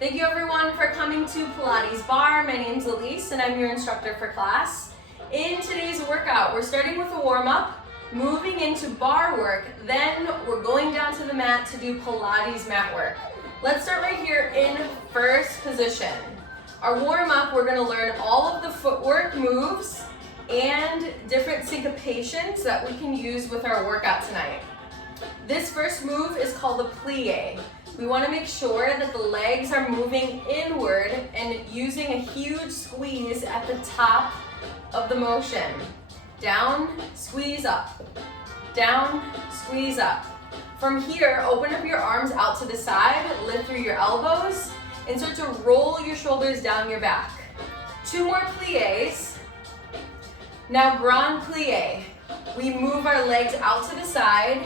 Thank you everyone for coming to Pilates Barre. My name's Elise and I'm your instructor for class. In today's workout, we're starting with a warm-up, moving into bar work, then we're going down to the mat to do Pilates mat work. Let's start right here in first position. Our warm-up, we're gonna learn all of the footwork moves and different syncopations that we can use with our workout tonight. This first move is called a plie. We want to make sure that the legs are moving inward and using a huge squeeze at the top of the motion. Down, squeeze up. Down, squeeze up. From here, open up your arms out to the side, lift through your elbows, and start to roll your shoulders down your back. 2 more plies. Now grand plie. We move our legs out to the side,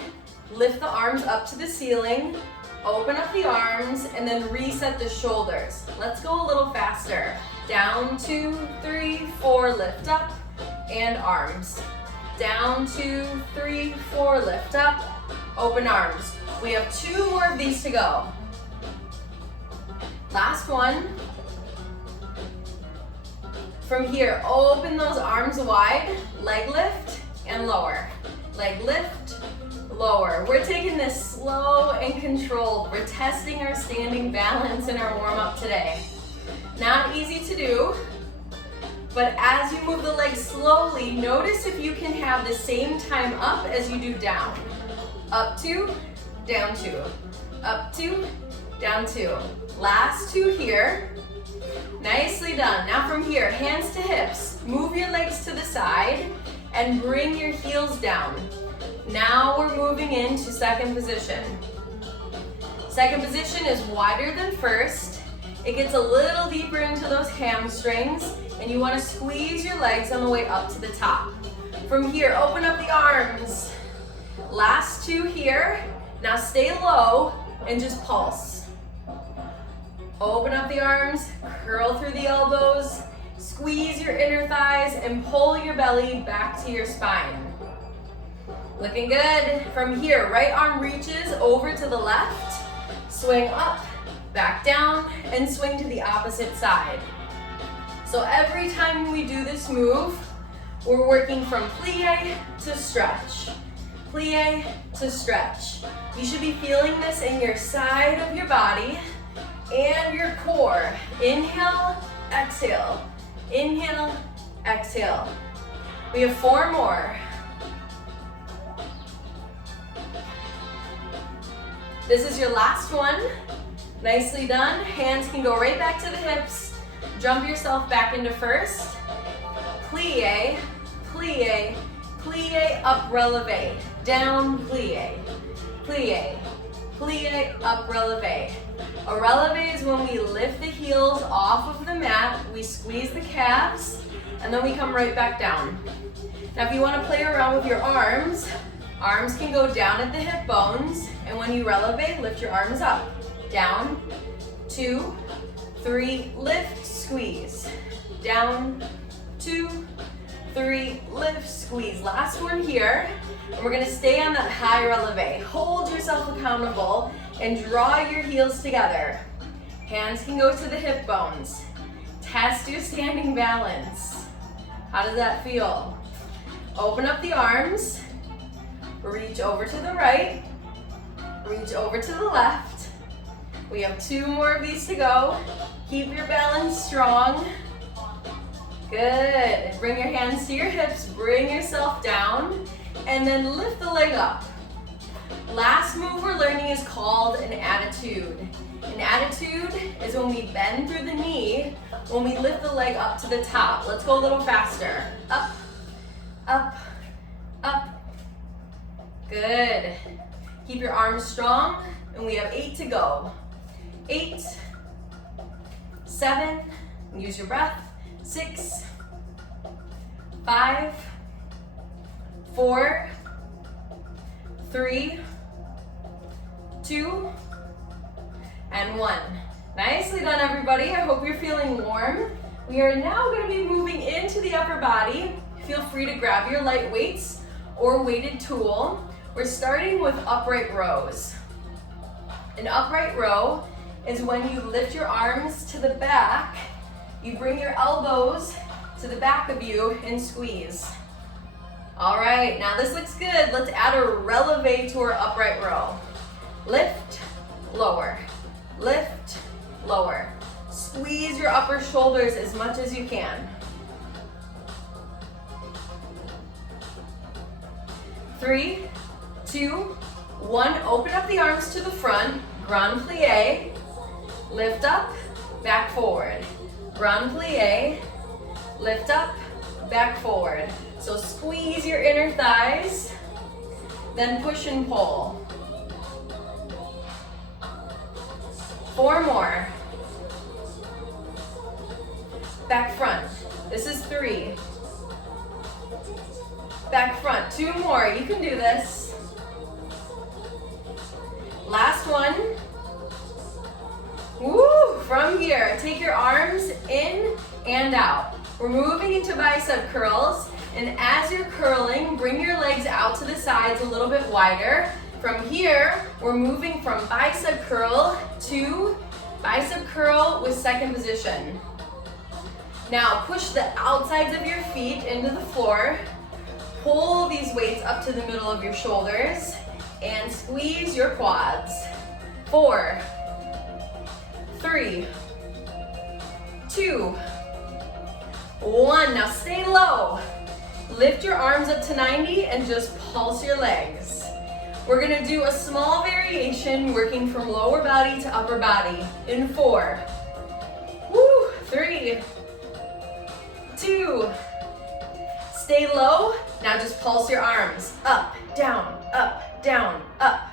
lift the arms up to the ceiling, open up the arms, and then reset the shoulders. Let's go a little faster. Down, 2, 3, 4, lift up, and arms. Down, 2, 3, 4, lift up, open arms. We have 2 more of these to go. Last one. From here, open those arms wide, leg lift, and lower. Leg lift, lower. We're taking this slow and controlled. We're testing our standing balance in our warm-up today. Not easy to do, but as you move the legs slowly, notice if you can have the same time up as you do down. Up 2, down 2. Up 2, down 2. Last 2 here. Nicely done. Now from here, hands to hips. Move your legs to the side and bring your heels down. Now we're moving into second position. Second position is wider than first. It gets a little deeper into those hamstrings, and you want to squeeze your legs on the way up to the top. From here, open up the arms. Last 2 here. Now stay low and just pulse. Open up the arms, curl through the elbows, squeeze your inner thighs, and pull your belly back to your spine. Looking good. From here, right arm reaches over to the left, swing up, back down, and swing to the opposite side. So every time we do this move, we're working from plie to stretch. Plie to stretch. You should be feeling this in your side of your body and your core. Inhale, exhale. Inhale, exhale. We have 4 more. This is your last one. Nicely done. Hands can go right back to the hips. Jump yourself back into first. Plie, plie, plie, up, releve. Down, plie, plie, plie, up, releve. A releve is when we lift the heels off of the mat, we squeeze the calves, and then we come right back down. Now if you want to play around with your arms, arms can go down at the hip bones, and when you releve, lift your arms up. Down, 2, 3, lift, squeeze. Down, 2, 3, lift, squeeze. Last one here, and we're gonna stay on that high releve. Hold yourself accountable and draw your heels together. Hands can go to the hip bones. Test your standing balance. How does that feel? Open up the arms. Reach over to the right, reach over to the left. We have 2 more of these to go. Keep your balance strong. Good. Bring your hands to your hips, bring yourself down, and then lift the leg up. Last move we're learning is called an attitude. An attitude is when we bend through the knee, when we lift the leg up to the top. Let's go a little faster. Up, up, up. Good. Keep your arms strong, and we have 8 to go. 8, 7, use your breath. 6, 5, 4, 3, 2, and 1. Nicely done, everybody. I hope you're feeling warm. We are now going to be moving into the upper body. Feel free to grab your light weights or weighted tool. We're starting with upright rows. An upright row is when you lift your arms to the back, you bring your elbows to the back of you and squeeze. All right, now this looks good. Let's add a releve to our upright row. Lift, lower, lift, lower. Squeeze your upper shoulders as much as you can. 3, 2, 1, open up the arms to the front, grand plie, lift up, back forward. Grand plie, lift up, back forward. So squeeze your inner thighs, then push and pull. 4 more. Back front. This is 3. Back front. 2 more. You can do this. Last one. Woo! From here, take your arms in and out. We're moving into bicep curls, and as you're curling, bring your legs out to the sides a little bit wider. From here, we're moving from bicep curl to bicep curl with second position. Now push the outsides of your feet into the floor. Pull these weights up to the middle of your shoulders and squeeze your quads. 4, 3, 2, 1. Now stay low. Lift your arms up to 90 and just pulse your legs. We're gonna do a small variation working from lower body to upper body in 4, 3, 2, stay low. Now just pulse your arms up, down, up, down, up.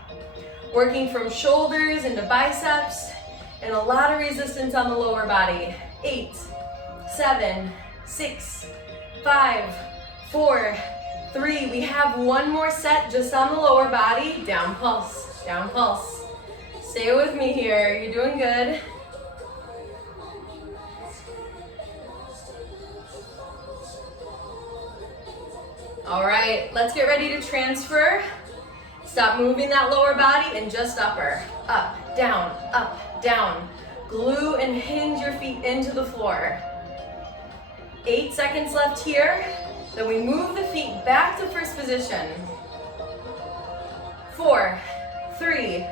Working from shoulders into biceps and a lot of resistance on the lower body. 8, 7, 6, 5, 4, 3. We have one more set just on the lower body. Down pulse, down pulse. Stay with me here, you're doing good. All right, let's get ready to transfer. Stop moving that lower body and just upper. Up, down, up, down. Glue and hinge your feet into the floor. 8 seconds left here. Then we move the feet back to first position. 4, 3,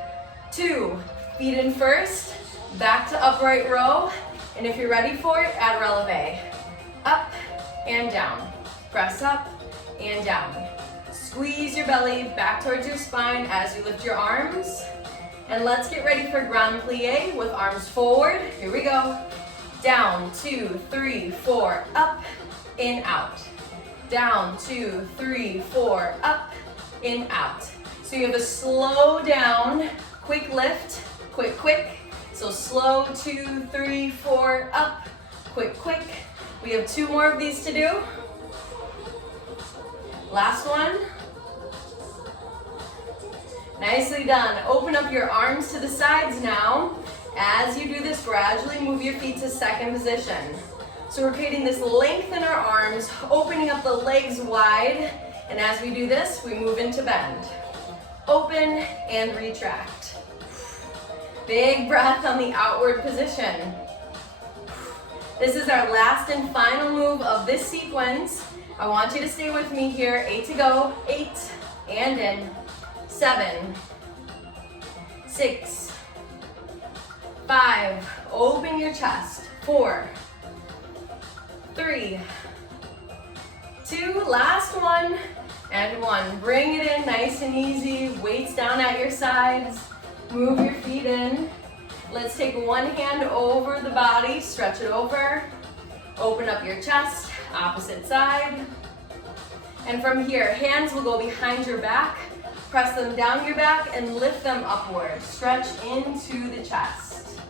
2, feet in first, back to upright row. And if you're ready for it, add releve. Up and down. Press up and down. Squeeze your belly back towards your spine as you lift your arms. And let's get ready for grand plie with arms forward. Here we go. Down, 2, 3, 4, up, in, out. Down, 2, 3, 4, up, in, out. So you have a slow down, quick lift, quick, quick. So slow, 2, 3, 4, up, quick, quick. We have 2 more of these to do. Last one. Nicely done. Open up your arms to the sides now. As you do this, gradually move your feet to second position. So we're creating this length in our arms, opening up the legs wide. And as we do this, we move into bend. Open and retract. Big breath on the outward position. This is our last and final move of this sequence. I want you to stay with me here. 8 to go. 8 and in. 7, 6, 5. Open your chest. 4, 3, 2. Last one and 1. Bring it in nice and easy. Weights down at your sides. Move your feet in. Let's take one hand over the body. Stretch it over. Open up your chest. Opposite side. And from here, hands will go behind your back. Press them down your back and lift them upward. Stretch into the chest.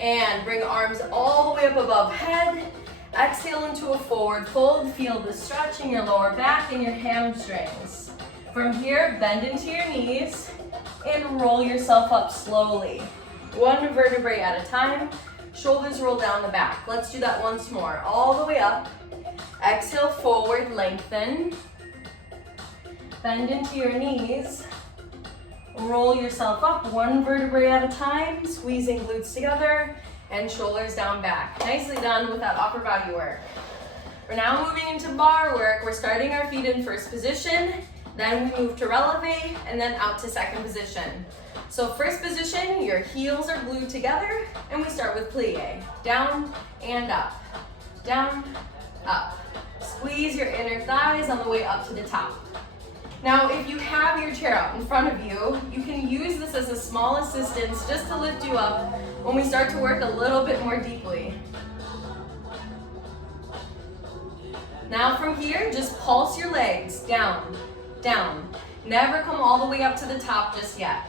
And bring arms all the way up above head. Exhale into a forward fold. Feel the stretch in your lower back and your hamstrings. From here, bend into your knees and roll yourself up slowly. One vertebrae at a time. Shoulders roll down the back. Let's do that once more. All the way up. Exhale, forward, lengthen. Bend into your knees. Roll yourself up one vertebrae at a time, squeezing glutes together and shoulders down back. Nicely done with that upper body work. We're now moving into bar work. We're starting our feet in first position, then we move to releve, and then out to second position. So first position, your heels are glued together, and we start with plie. Down and up, down, up. Squeeze your inner thighs on the way up to the top. Now, if you have your chair out in front of you, you can use this as a small assistance just to lift you up when we start to work a little bit more deeply. Now from here, just pulse your legs down, down. Never come all the way up to the top just yet.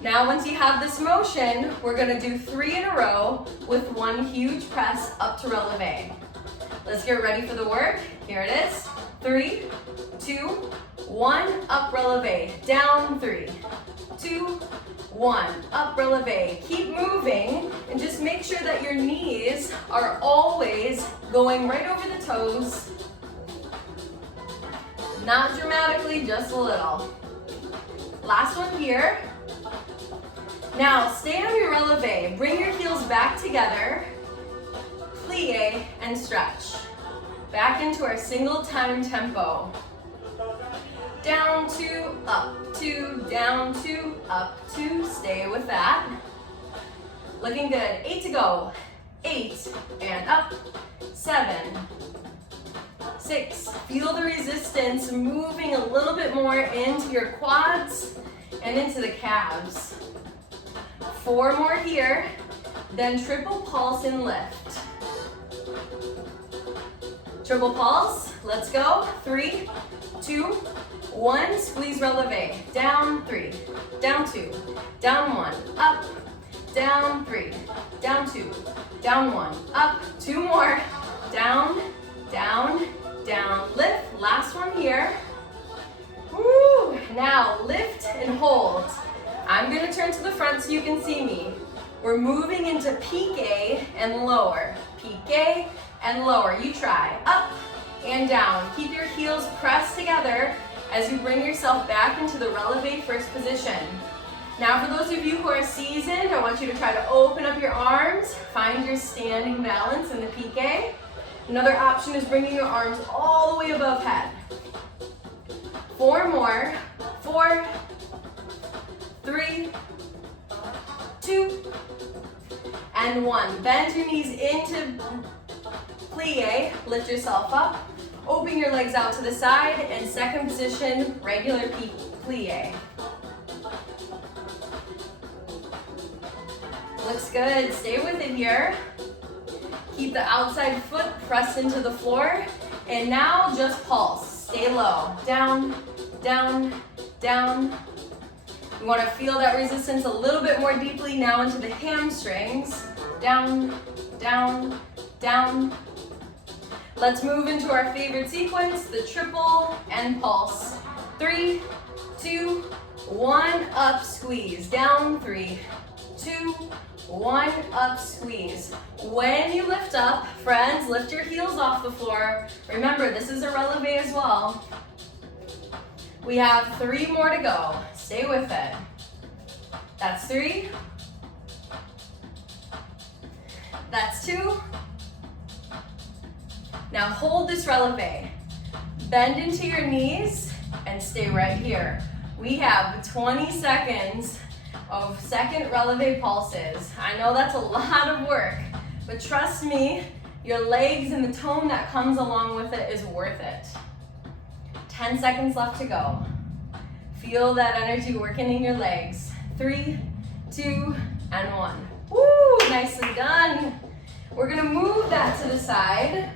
Now once you have this motion, we're gonna do 3 in a row with one huge press up to releve. Let's get ready for the work. Here it is. 3, 2, 1, up releve. Down 3, 2, 1, up releve. Keep moving and just make sure that your knees are always going right over the toes. Not dramatically, just a little. Last one here. Now stay on your releve. Bring your heels back together. Plie and stretch. Back into our single time tempo. Down 2, up 2, down 2, up 2. Stay with that. Looking good. 8 to go. 8 and up. 7, 6. Feel the resistance moving a little bit more into your quads and into the calves. 4 more here. Then triple pulse and lift. Triple pulse, let's go. 3, 2, 1, squeeze releve. Down 3, down 2, down 1, up, down 3, down 2, down 1, up. 2 more, down, down, down, lift. Last one here. Woo. Now lift and hold. I'm gonna turn to the front so you can see me. We're moving into pique and lower. Pique and lower. You try. Up and down. Keep your heels pressed together as you bring yourself back into the releve first position. Now for those of you who are seasoned, I want you to try to open up your arms. Find your standing balance in the pique. Another option is bringing your arms all the way above head. 4 more. 4, 3, 2, and 1. Bend your knees into plie. Lift yourself up. Open your legs out to the side. And second position, regular plie. Looks good. Stay with it here. Keep the outside foot pressed into the floor. And now just pulse. Stay low. Down, down, down. You want to feel that resistance a little bit more deeply now into the hamstrings. Down, down, down. Let's move into our favorite sequence, the triple and pulse. 3, 2, 1, up, squeeze. Down, 3, 2, 1, up, squeeze. When you lift up, friends, lift your heels off the floor. Remember, this is a releve as well. We have 3 more to go. Stay with it. That's 3. That's 2. Now hold this releve. Bend into your knees and stay right here. We have 20 seconds of second releve pulses. I know that's a lot of work, but trust me, your legs and the tone that comes along with it is worth it. 10 seconds left to go. Feel that energy working in your legs. 3, 2, and 1. Woo, nicely done. We're gonna move that to the side.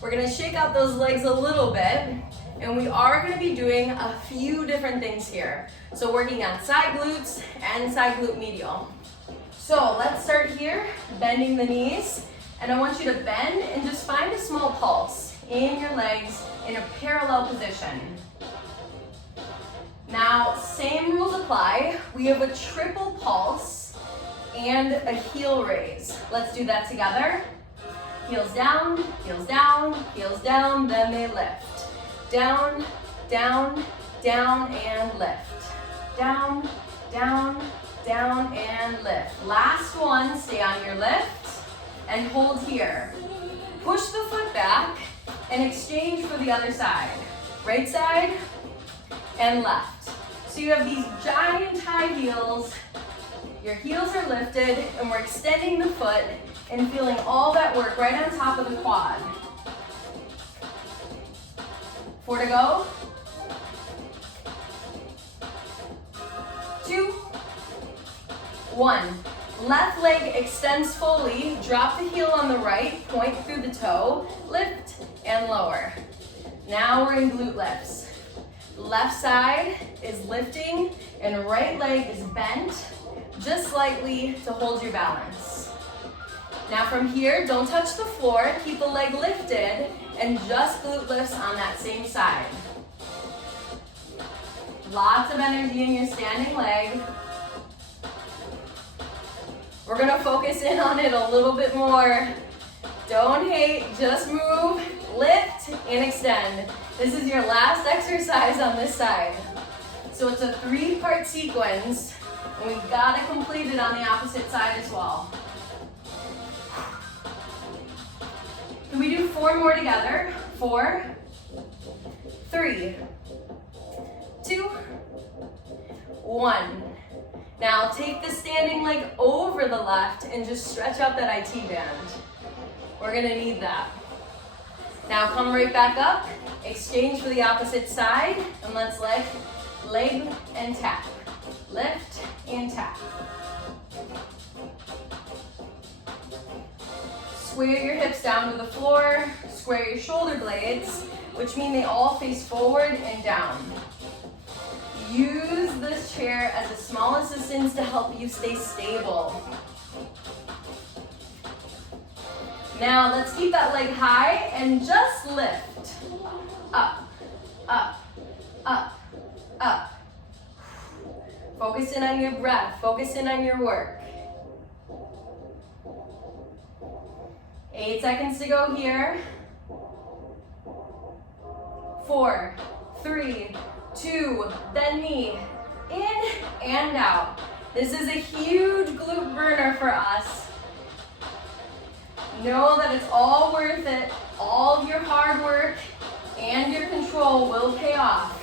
We're gonna shake out those legs a little bit, and we are gonna be doing a few different things here. So working on side glutes and side glute medial. So let's start here, bending the knees, and I want you to bend and just find a small pulse in your legs in a parallel position. Now, same rules apply. We have a triple pulse and a heel raise. Let's do that together. Heels down, heels down, heels down, then they lift. Down, down, down, and lift. down, down, down, and lift. Last one, stay on your lift and hold here. Push the foot back and exchange for the other side. Right side and left. So you have these giant high heels. Your heels are lifted and we're extending the foot and feeling all that work right on top of the quad. 4 to go. 2, 1. Left leg extends fully. Drop the heel on the right, point through the toe, lift and lower. Now we're in glute lifts. Left side is lifting and right leg is bent just slightly to hold your balance. Now from here, don't touch the floor, keep the leg lifted and just glute lifts on that same side. Lots of energy in your standing leg. We're gonna focus in on it a little bit more. Don't hate, just move, lift, and extend. This is your last exercise on this side. So it's a 3-part sequence, and we've gotta complete it on the opposite side as well. Can we do 4 more together? 4, 3, 2, 1. Now take the standing leg over the left and just stretch out that IT band. We're gonna need that. Now come right back up, exchange for the opposite side, and let's leg and tap. Lift and tap. Square your hips down to the floor, square your shoulder blades, which mean they all face forward and down. Use this chair as a small assistance to help you stay stable. Now let's keep that leg high and just lift. Up, up, up, up. Focus in on your breath, focus in on your work. 8 seconds to go here. 4, 3, 2, bend knee, in and out. This is a huge glute burner for us. Know that it's all worth it. All of your hard work and your control will pay off.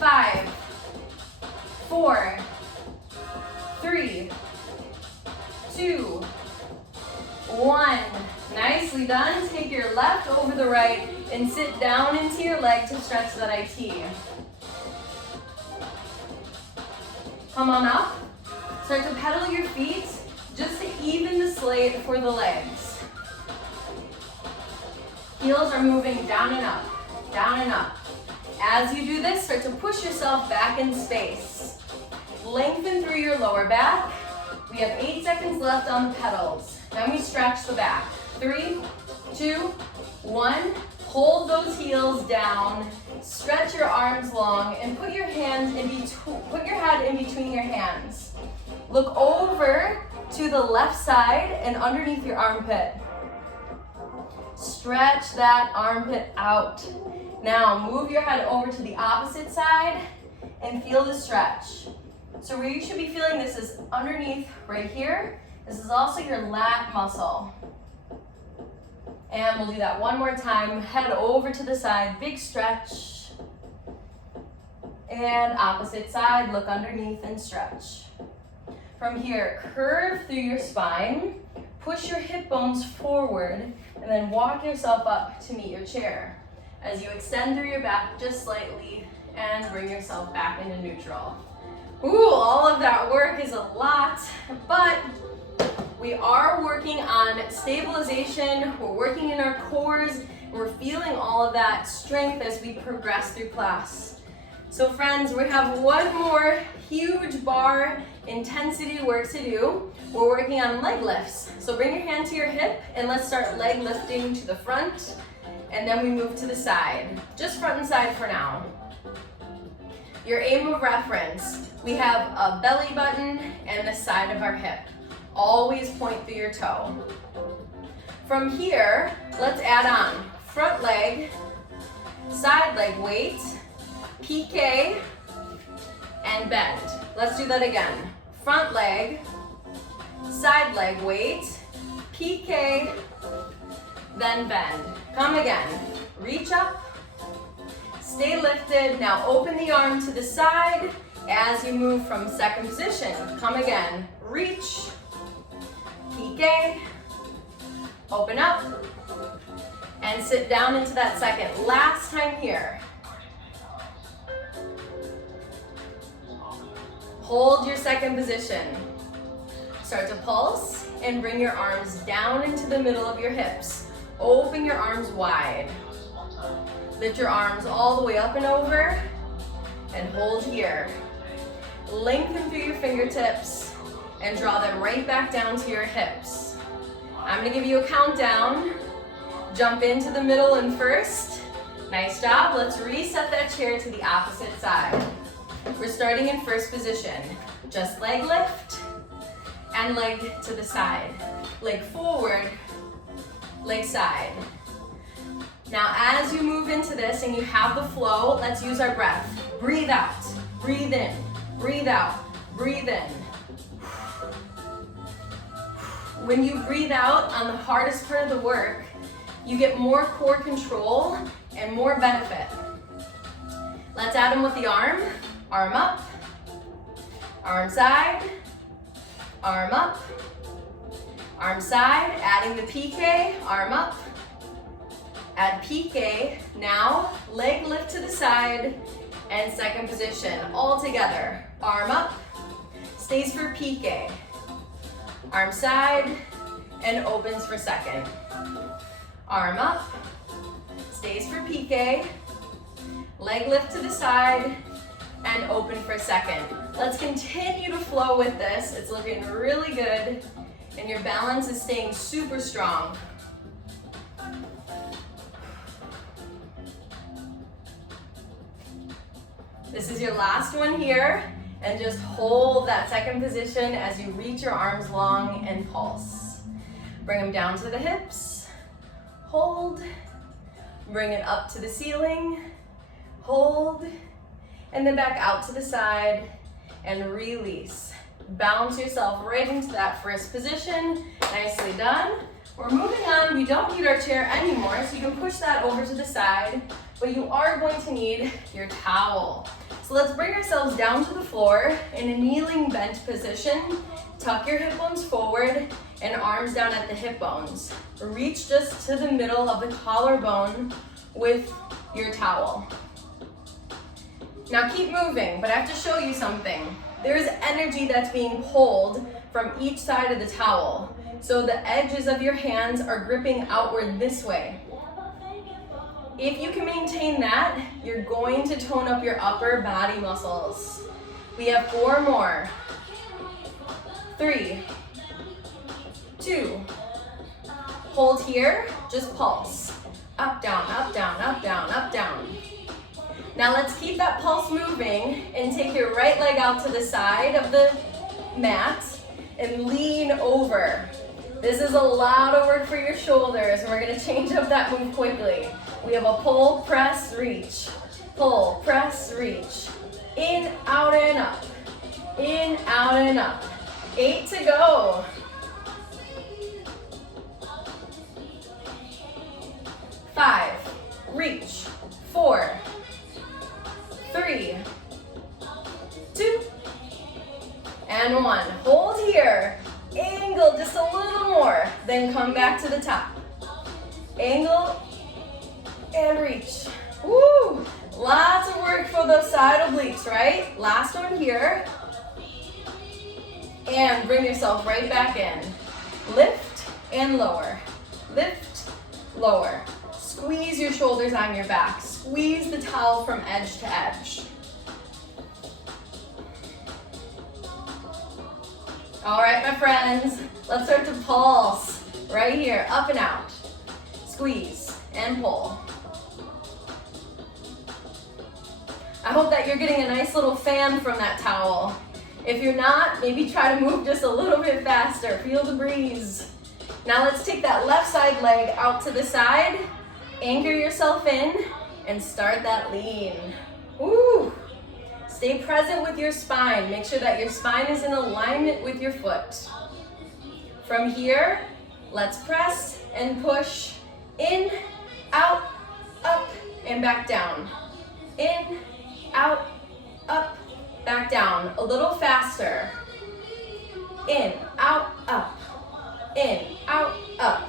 5, 4, 3, 2, 1. Nicely done. Take your left over the right and sit down into your leg to stretch that IT. Come on up. Start to pedal your feet just to even the slate for the legs. Heels are moving down and up, down and up. As you do this, start to push yourself back in space. Lengthen through your lower back. We have 8 seconds left on the pedals. Then we stretch the back. 3, 2, 1. Hold those heels down. Stretch your arms long and put your head in between your hands. Look over to the left side and underneath your armpit. Stretch that armpit out. Now move your head over to the opposite side and feel the stretch. So where you should be feeling this is underneath right here. This is also your lat muscle. And we'll do that one more time. Head over to the side, big stretch. And opposite side, look underneath and stretch. From here, curve through your spine, push your hip bones forward, and then walk yourself up to meet your chair. As you extend through your back just slightly and bring yourself back into neutral. Ooh, all of that work is a lot, but we are working on stabilization, we're working in our cores, we're feeling all of that strength as we progress through class. So friends, we have one more huge bar intensity work to do. We're working on leg lifts. So bring your hand to your hip and let's start leg lifting to the front, and then we move to the side. Just front and side for now. Your aim of reference, we have a belly button and the side of our hip. Always point through your toe. From here, let's add on front leg, side leg weight, PK, and bend. Let's do that again. Front leg, side leg weight, PK, then bend. Come again. Reach up, stay lifted. Now open the arm to the side as you move from second position. Come again. Reach, PK, open up, and sit down into that second. Last time here. Hold your second position. Start to pulse and bring your arms down into the middle of your hips. Open your arms wide. Lift your arms all the way up and over and hold here. Lengthen through your fingertips and draw them right back down to your hips. I'm gonna give you a countdown. Jump into the middle and first. Nice job. Let's reset that chair to the opposite side. We're starting in first position. Just leg lift and leg to the side. Leg forward, leg side. Now as you move into this and you have the flow, let's use our breath. Breathe out, breathe in, breathe out, breathe in. When you breathe out on the hardest part of the work, you get more core control and more benefit. Let's add them with the arm. Arm up, arm side, arm up, arm side, adding the PK, arm up, add PK, now leg lift to the side, and second position, all together. Arm up, stays for PK, arm side, and opens for second. Arm up, stays for PK, leg lift to the side, and open for second. Let's continue to flow with this. It's looking really good, and your balance is staying super strong. This is your last one here, and just hold that second position as you reach your arms long and pulse. Bring them down to the hips, hold, bring it up to the ceiling, hold, and then back out to the side and release. Bounce yourself right into that first position. Nicely done. We're moving on. We don't need our chair anymore, so you can push that over to the side, but you are going to need your towel. So let's bring ourselves down to the floor in a kneeling bent position. Tuck your hip bones forward and arms down at the hip bones. Reach just to the middle of the collarbone with your towel. Now keep moving, but I have to show you something. There is energy that's being pulled from each side of the towel. So the edges of your hands are gripping outward this way. If you can maintain that, you're going to tone up your upper body muscles. We have 4 more. 3, 2, hold here, just pulse. Up, down, up, down, up, down, up, down. Now let's keep that pulse moving and take your right leg out to the side of the mat and lean over. This is a lot of work for your shoulders, and we're gonna change up that move quickly. We have a pull, press, reach. Pull, press, reach. In, out, and up. In, out, and up. 8 to go. 5, reach. 4, 3, 2, and 1. Hold here. Angle just a little more. Then come back to the top. Angle and reach. Woo! Lots of work for those side obliques, right? Last one here. And bring yourself right back in. Lift and lower. Lift, lower. Squeeze your shoulders on your back. Squeeze the towel from edge to edge. All right, my friends, let's start to pulse right here, up and out. Squeeze and pull. I hope that you're getting a nice little fan from that towel. If you're not, maybe try to move just a little bit faster. Feel the breeze. Now let's take that left side leg out to the side, anchor yourself in, and start that lean. Woo. Stay present with your spine. Make sure that your spine is in alignment with your foot. From here, let's press and push in, out, up, and back down. In, out, up, back down. A little faster. In, out, up. In, out, up.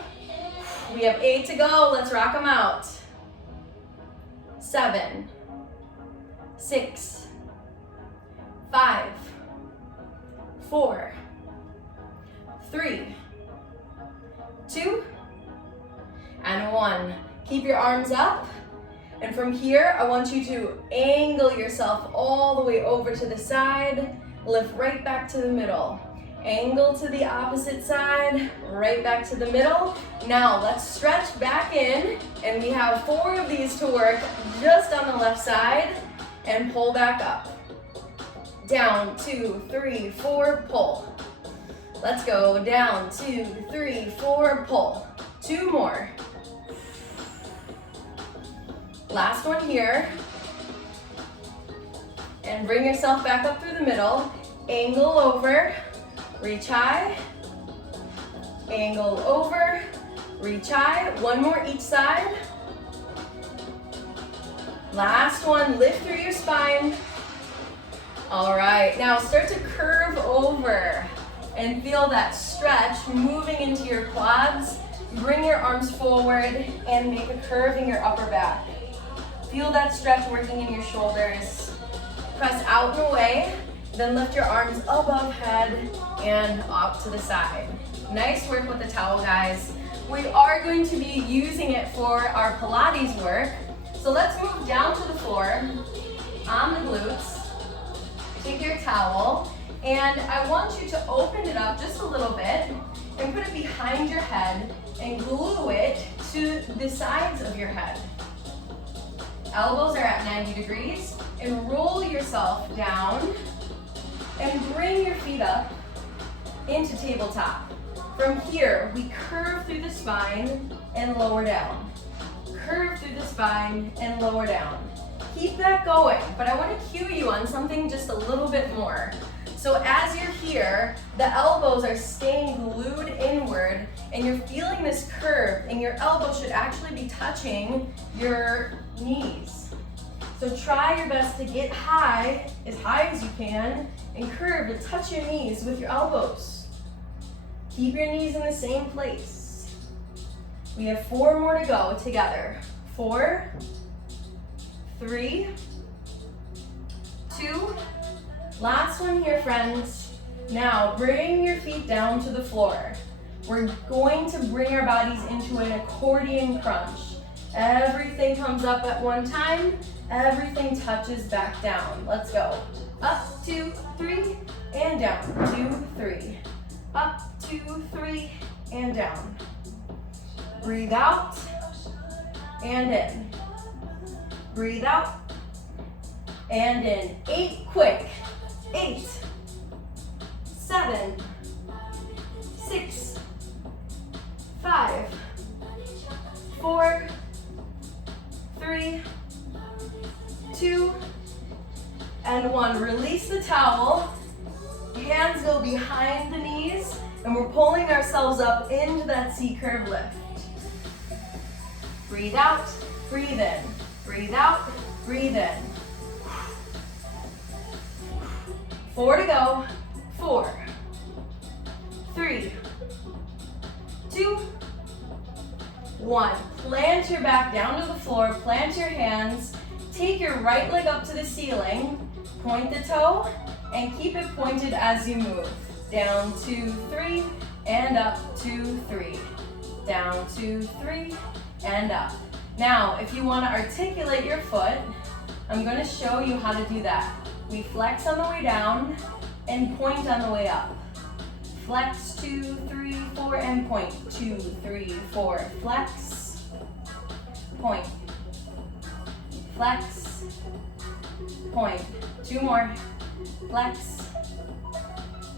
We have 8 to go. Let's rock them out. 7, 6, 5, 4, 3, 2, and 1. Keep your arms up. And from here, I want you to angle yourself all the way over to the side. Lift right back to the middle. Angle to the opposite side, right back to the middle. Now let's stretch back in, and we have 4 of these to work just on the left side, and pull back up. Down, 2, 3, 4, pull. Let's go, down, 2, 3, 4, pull. 2 more. Last one here. And bring yourself back up through the middle. Angle over. Reach high, angle over, reach high. 1 more each side. Last one, lift through your spine. All right, now start to curve over and feel that stretch moving into your quads. Bring your arms forward and make a curve in your upper back. Feel that stretch working in your shoulders. Press out and away. Then lift your arms above head and off to the side. Nice work with the towel, guys. We are going to be using it for our Pilates work. So let's move down to the floor on the glutes. Take your towel, and I want you to open it up just a little bit and put it behind your head and glue it to the sides of your head. Elbows are at 90 degrees, and roll yourself down. And bring your feet up into tabletop. From here, we curve through the spine and lower down. Curve through the spine and lower down. Keep that going, but I want to cue you on something just a little bit more. So as you're here, the elbows are staying glued inward, and you're feeling this curve, and your elbow should actually be touching your knees. So try your best to get high as you can, and curve to touch your knees with your elbows. Keep your knees in the same place. We have 4 more to go together. 4, 3, 2, last one here, friends. Now bring your feet down to the floor. We're going to bring our bodies into an accordion crunch. Everything comes up at one time, everything touches back down. Let's go. Up, 2, 3, and down. 2, 3. Up, 2, 3, and down. Breathe out and in. Breathe out and in. 8 quick. 8, 7, 6, 5, 4, 3, 2, and 1. Release the towel. Hands go behind the knees, and we're pulling ourselves up into that C-curve lift. Breathe out, breathe in. Breathe out, breathe in. 4 to go. 4, 3, 2, 1. Plant your back down to the floor, plant your hands, take your right leg up to the ceiling, point the toe, and keep it pointed as you move. Down, 2, 3, and up, 2, 3. Down, 2, 3, and up. Now, if you want to articulate your foot, I'm going to show you how to do that. We flex on the way down and point on the way up. Flex, 2, 3, 4, and point. 2, 3, 4. Flex, point. Flex, point. 2 more. Flex,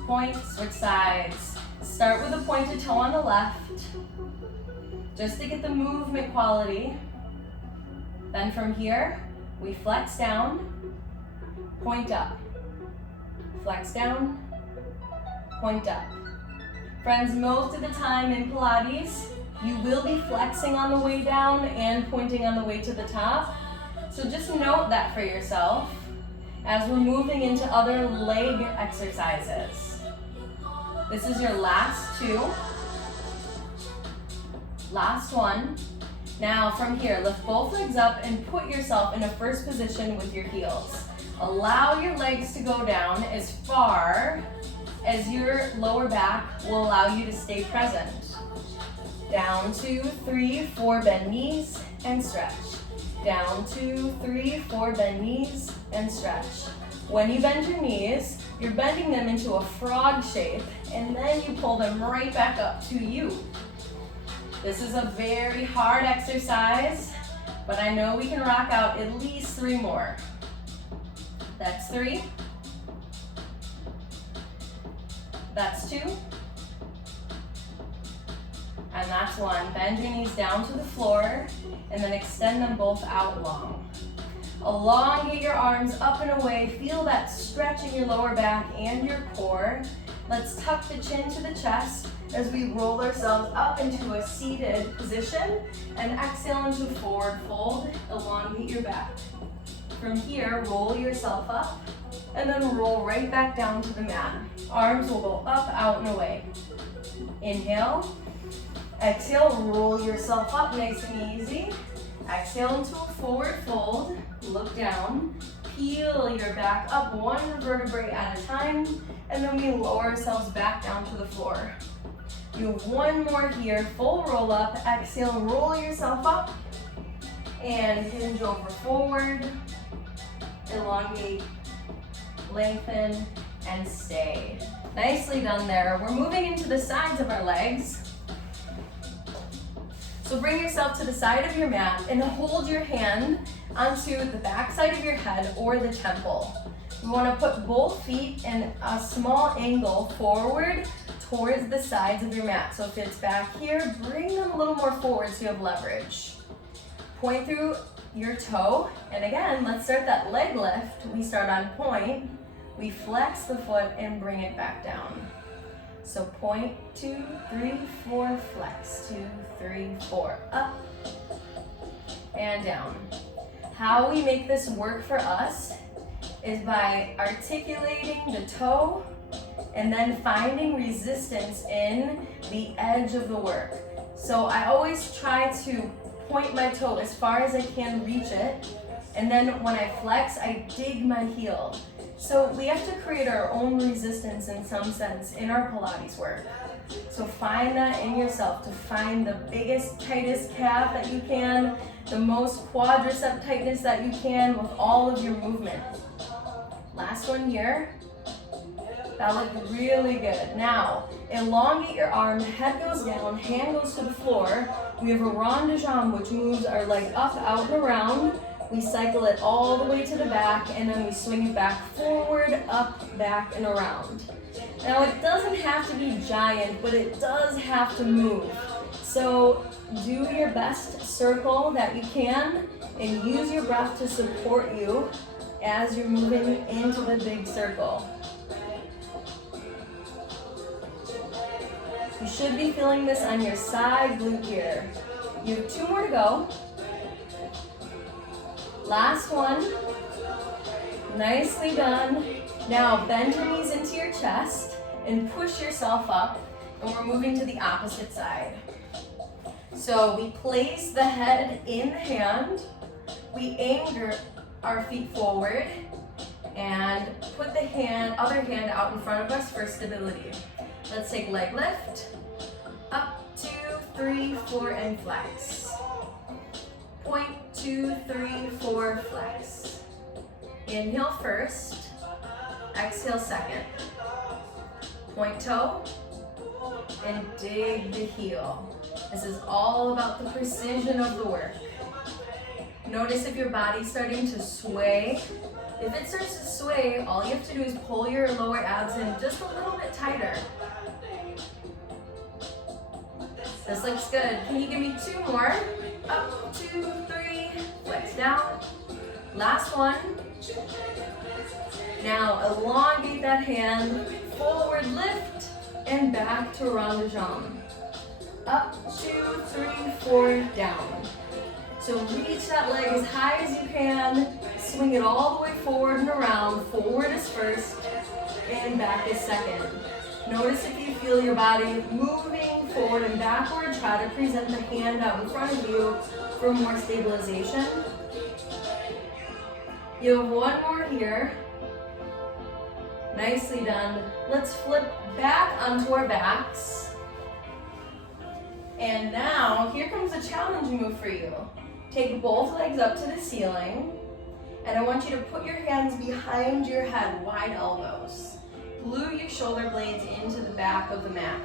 point, switch sides. Start with a pointed toe on the left, just to get the movement quality. Then from here, we flex down, point up. Flex down, point up. Friends, most of the time in Pilates, you will be flexing on the way down and pointing on the way to the top. So just note that for yourself as we're moving into other leg exercises. This is your last two. Last one. Now from here, lift both legs up and put yourself in a first position with your heels. Allow your legs to go down as far as your lower back will allow you to stay present. Down, 2, 3, 4, bend knees and stretch. Down, 2, 3, 4, bend knees and stretch. When you bend your knees, you're bending them into a frog shape and then you pull them right back up to you. This is a very hard exercise, but I know we can rock out at least 3 more. That's 3. That's 2. And that's 1. Bend your knees down to the floor and then extend them both out long. Elongate your arms up and away. Feel that stretch in your lower back and your core. Let's tuck the chin to the chest as we roll ourselves up into a seated position and exhale into forward fold. Elongate your back. From here, roll yourself up and then roll right back down to the mat. Arms will go up, out, and away. Inhale. Exhale, roll yourself up nice and easy. Exhale into a forward fold. Look down. Peel your back up 1 vertebrae at a time. And then we lower ourselves back down to the floor. You have 1 more here. Full roll up. Exhale, roll yourself up. And hinge over forward. Elongate, lengthen, and stay. Nicely done there. We're moving into the sides of our legs. So bring yourself to the side of your mat and hold your hand onto the back side of your head or the temple. You want to put both feet in a small angle forward towards the sides of your mat. So if it's back here, bring them a little more forward so you have leverage. Point through your toe, and again, let's start that leg lift. We start on point, we flex the foot and bring it back down. So point, 2, 3, 4, flex, 2, 3, 4, up and down. How we make this work for us is by articulating the toe and then finding resistance in the edge of the work. So I always try to point my toe as far as I can, reach it, and then when I flex, I dig my heel. So we have to create our own resistance in some sense in our Pilates work. So find that in yourself to find the biggest, tightest calf that you can, the most quadricep tightness that you can with all of your movement. Last one here. That looked really good. Now, elongate your arm, head goes down, hand goes to the floor. We have a rond de jambe, which moves our leg up, out, and around. We cycle it all the way to the back, and then we swing it back forward, up, back, and around. Now, it doesn't have to be giant, but it does have to move. So do your best circle that you can, and use your breath to support you as you're moving into the big circle. You should be feeling this on your side glute here. You have 2 more to go. Last one. Nicely done. Now bend your knees into your chest and push yourself up, and we're moving to the opposite side. So we place the head in the hand, we anchor our feet forward, and put the other hand out in front of us for stability. Let's take leg lift, up, 2, 3, 4, and flex. Point, 2, 3, 4, flex. Inhale first, exhale second. Point toe, and dig the heel. This is all about the precision of the work. Notice if your body's starting to sway. If it starts to sway, all you have to do is pull your lower abs in just a little bit tighter. This looks good. Can you give me 2 more? Up, 2, 3, flex down. Last one. Now elongate that hand, forward lift, and back to rond de jambe. Up, 2, 3, 4, down. So reach that leg as high as you can, swing it all the way forward and around. Forward is first, and back is second. Notice if you feel your body moving forward and backward, try to present the hand out in front of you for more stabilization. You have one more here. Nicely done. Let's flip back onto our backs. And now, here comes a challenging move for you. Take both legs up to the ceiling, and I want you to put your hands behind your head, wide elbows. Glue your shoulder blades into the back of the mat.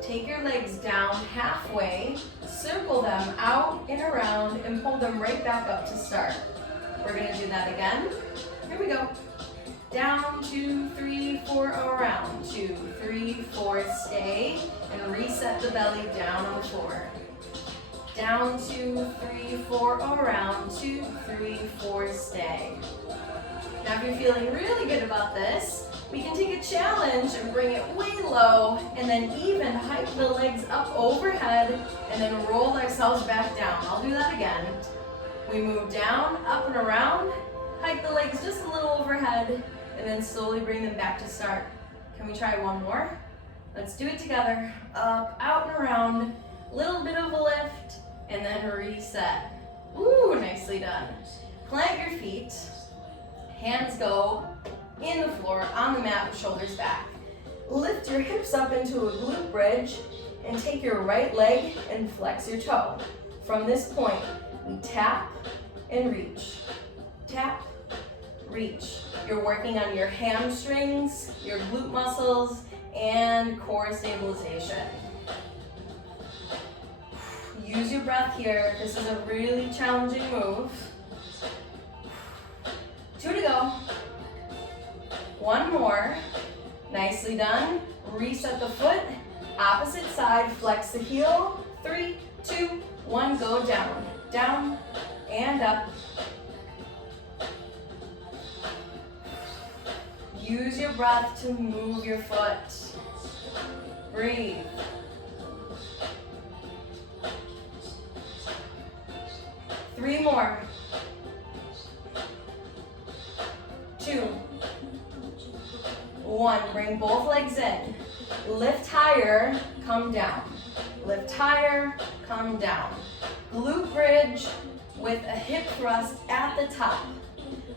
Take your legs down halfway, circle them out and around, and pull them right back up to start. We're gonna do that again. Here we go. Down, 2, 3, 4, around. 2, 3, 4, stay, and reset the belly down on the floor. Down, 2, 3, 4, around. 2, 3, 4, stay. Now if you're feeling really good about this, we can take a challenge and bring it way low, and then even hike the legs up overhead, and then roll ourselves back down. I'll do that again. We move down, up and around, hike the legs just a little overhead, and then slowly bring them back to start. Can we try one more? Let's do it together. Up, out and around, little bit of a lift, and then reset. Ooh, nicely done. Plant your feet, hands go in the floor, on the mat with shoulders back. Lift your hips up into a glute bridge, and take your right leg and flex your toe. From this point, we tap and reach. Tap, reach. You're working on your hamstrings, your glute muscles, and core stabilization. Use your breath here. This is a really challenging move. 2 to go. One more. Nicely done. Reset the foot. Opposite side, flex the heel. 3, 2, 1, go down. Down and up. Use your breath to move your foot. Breathe. Three more. 2, 1. Bring both legs in. Lift higher, come down. Lift higher, come down. Glute bridge with a hip thrust at the top.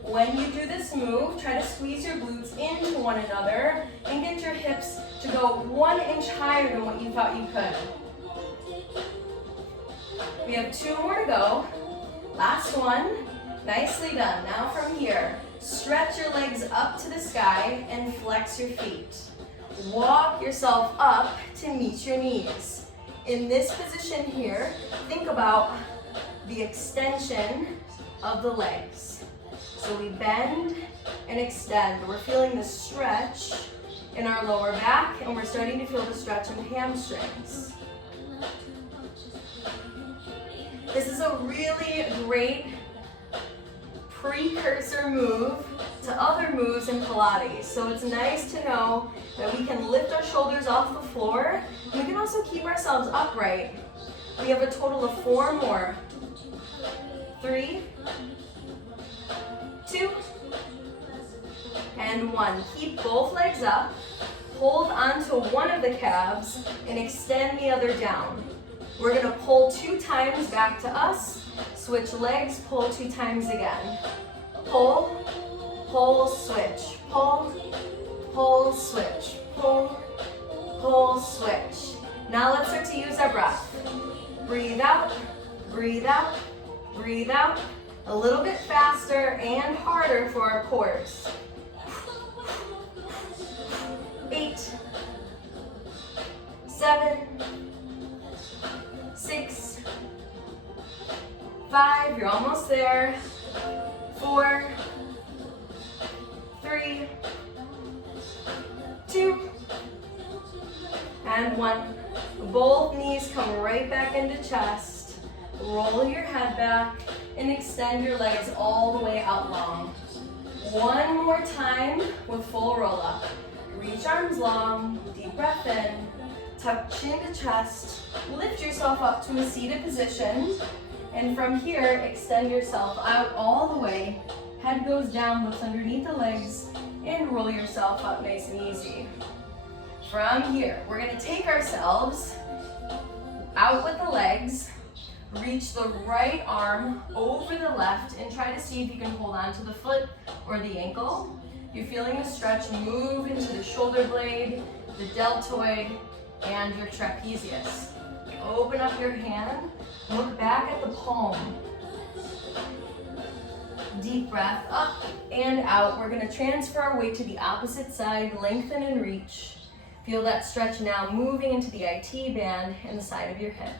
When you do this move, try to squeeze your glutes into one another and get your hips to go 1 inch higher than what you thought you could. We have 2 more to go. Last one. Nicely done. Now from here, stretch your legs up to the sky and flex your feet. Walk yourself up to meet your knees. In this position here, think about the extension of the legs. So we bend and extend. We're feeling the stretch in our lower back, and we're starting to feel the stretch in the hamstrings. This is a really great precursor move to other moves in Pilates. So it's nice to know that we can lift our shoulders off the floor, and we can also keep ourselves upright. We have a total of 4 more. 3, 2, and 1. Keep both legs up. Hold onto one of the calves and extend the other down. We're going to pull 2 times back to us. Switch legs, pull 2 times again. Pull, pull, switch. Pull, pull, switch. Pull, pull, switch. Now let's start to use our breath. Breathe out, breathe out, breathe out. A little bit faster and harder for our cores. 8, 7, 6, 5, you're almost there. 4, 3, 2, and 1. Both knees come right back into chest. Roll your head back and extend your legs all the way out long. One more time with full roll up. Reach arms long, deep breath in, tuck chin to chest, lift yourself up to a seated position, and from here, extend yourself out all the way. Head goes down, lift underneath the legs, and roll yourself up nice and easy. From here, we're gonna take ourselves out with the legs, reach the right arm over the left, and try to see if you can hold on to the foot or the ankle. You're feeling the stretch move into the shoulder blade, the deltoid, and your trapezius. Open up your hand, look back at the palm. Deep breath up and out. We're gonna transfer our weight to the opposite side, lengthen and reach. Feel that stretch now moving into the IT band and the side of your hip.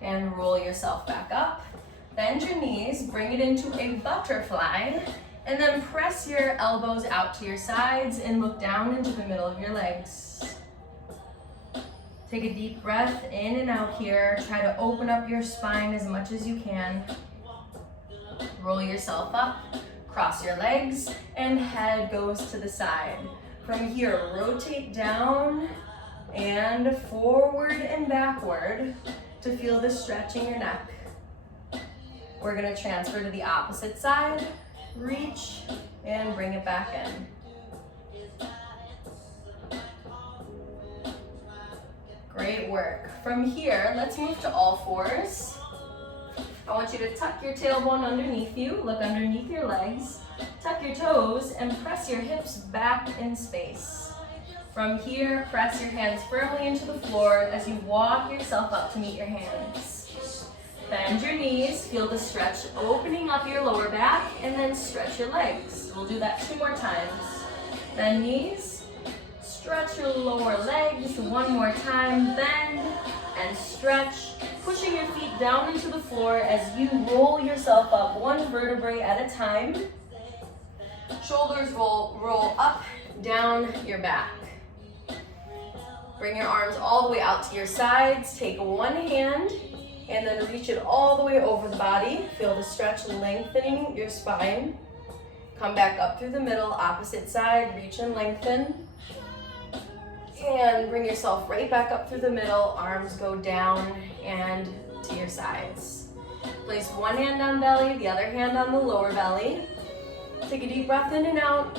And roll yourself back up. Bend your knees, bring it into a butterfly, and then press your elbows out to your sides and look down into the middle of your legs. Take a deep breath in and out here. Try to open up your spine as much as you can. Roll yourself up, cross your legs, and head goes to the side. From here, rotate down and forward and backward to feel the stretch in your neck. We're gonna transfer to the opposite side, reach, and bring it back in. Great work. From here, let's move to all fours. I want you to tuck your tailbone underneath you, look underneath your legs, tuck your toes, and press your hips back in space. From here, press your hands firmly into the floor as you walk yourself up to meet your hands. Bend your knees, feel the stretch opening up your lower back, and then stretch your legs. We'll do that 2 more times. Bend knees, stretch your lower legs, 1 more time, bend and stretch, pushing your feet down into the floor as you roll yourself up 1 vertebrae at a time. Shoulders roll up, down your back. Bring your arms all the way out to your sides. Take 1 hand and then reach it all the way over the body. Feel the stretch lengthening your spine. Come back up through the middle, opposite side, reach and lengthen. And bring yourself right back up through the middle. Arms go down and to your sides. Place 1 hand on belly, the other hand on the lower belly. Take a deep breath in and out.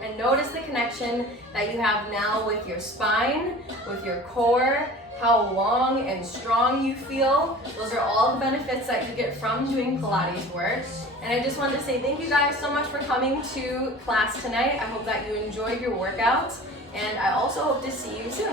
And notice the connection that you have now with your spine, with your core, how long and strong you feel. Those are all the benefits that you get from doing Pilates work. And I just wanted to say thank you guys so much for coming to class tonight. I hope that you enjoyed your workout, and I also hope to see you soon.